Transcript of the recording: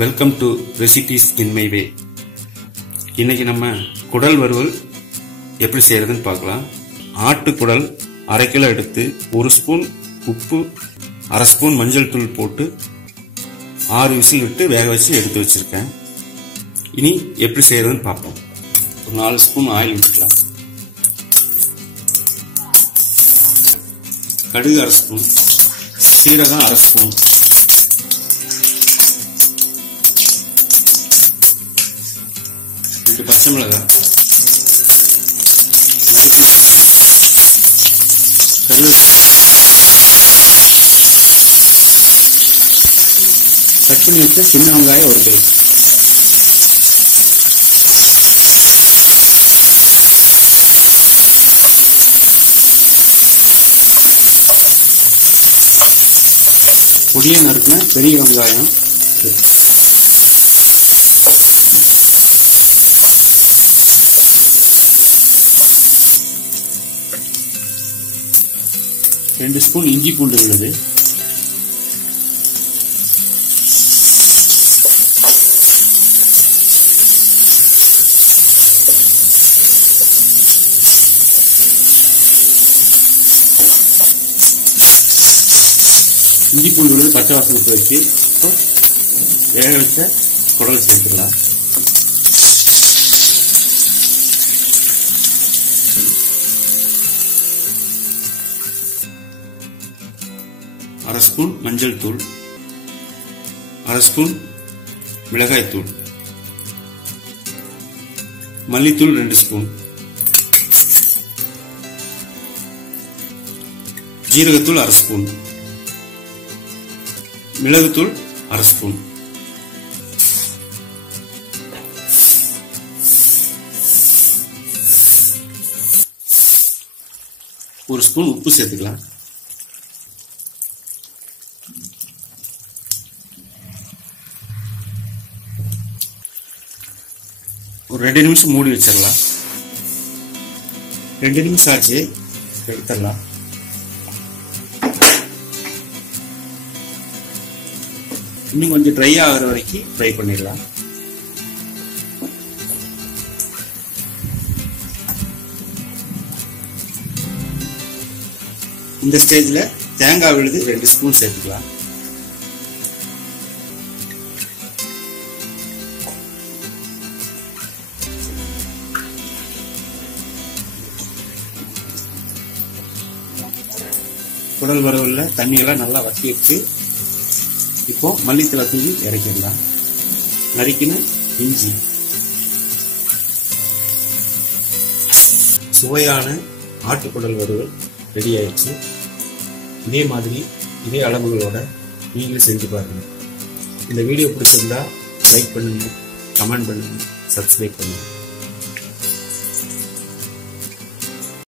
Welcome to recipes in my way. இன்னைக்கு நம்ம குடல் வறுவல் எப்படி செய்யறதுன்னு பார்க்கலாம். ஆட்டு குடல் 1/2 கிலோ எடுத்து 1 ஸ்பூன் உப்பு 1/2 ஸ்பூன் மஞ்சள் தூள் போட்டு 6 விசில் விட்டு வேக வச்சு எடுத்து வச்சிருக்கேன். இனி எப்படி செய்யறதுன்னு பார்ப்போம். ஒரு 4 ஸ்பூன் ஆயில் விட்டுக்கலாம். கடுகு 1/2 ஸ்பூன், சீரகம் 1/2 ஸ்பூன், பச்சை மிளகாய், கட் பண்ணி வச்ச சின்ன வெங்காயம் 1 கை, பொடியை நறுக்கின பெரிய வெங்காயம், ரெண்டு ஸ்பூன் இஞ்சி பூண்டு விழுது, இஞ்சி பூண்டு விழுது பச்சை வாசனை வச்சு வேக வச்ச குடலை சேர்த்துக்கலாம். அரை ஸ்பூன் மஞ்சள் தூள், 1/2 ஸ்பூன் மிளகாய் தூள், மல்லித்தூள் 2 ஸ்பூன், ஜீரகத்தூள் 1/2 ஸ்பூன், மிளகுத்தூள் 1/2 ஸ்பூன், ஒரு ஸ்பூன் உப்பு சேர்த்துக்கலாம். ஒரு 2 நிமிஷம் மூடி வச்சிடலாம். 2 நிமிஷம் ஆச்சு, எடுத்துடலாம். இன்னும் கொஞ்சம் ட்ரை ஆகிற வரைக்கும் ஃப்ரை பண்ணிடலாம். இந்த ஸ்டேஜ்ல தேங்காய் விழுது 2 ஸ்பூன் சேர்த்துக்கலாம். குடல் வறுவல்ல தண்ணியெல்லாம் நல்லா வத்தி வச்சு இப்போ மல்லித்தலை தூவி இறக்கிடலாம். நறுக்கின இஞ்சி, சுவையான ஆட்டுக்குடல் வறுவல் ரெடி ஆயிடுச்சு. இதே மாதிரி இதே அளவுகளோட நீங்களும் செஞ்சு பாருங்க. இந்த வீடியோ பிடிச்சிருந்தா லைக் பண்ணுங்க, கமெண்ட் பண்ணுங்க, சப்ஸ்கிரைப் பண்ணுங்க.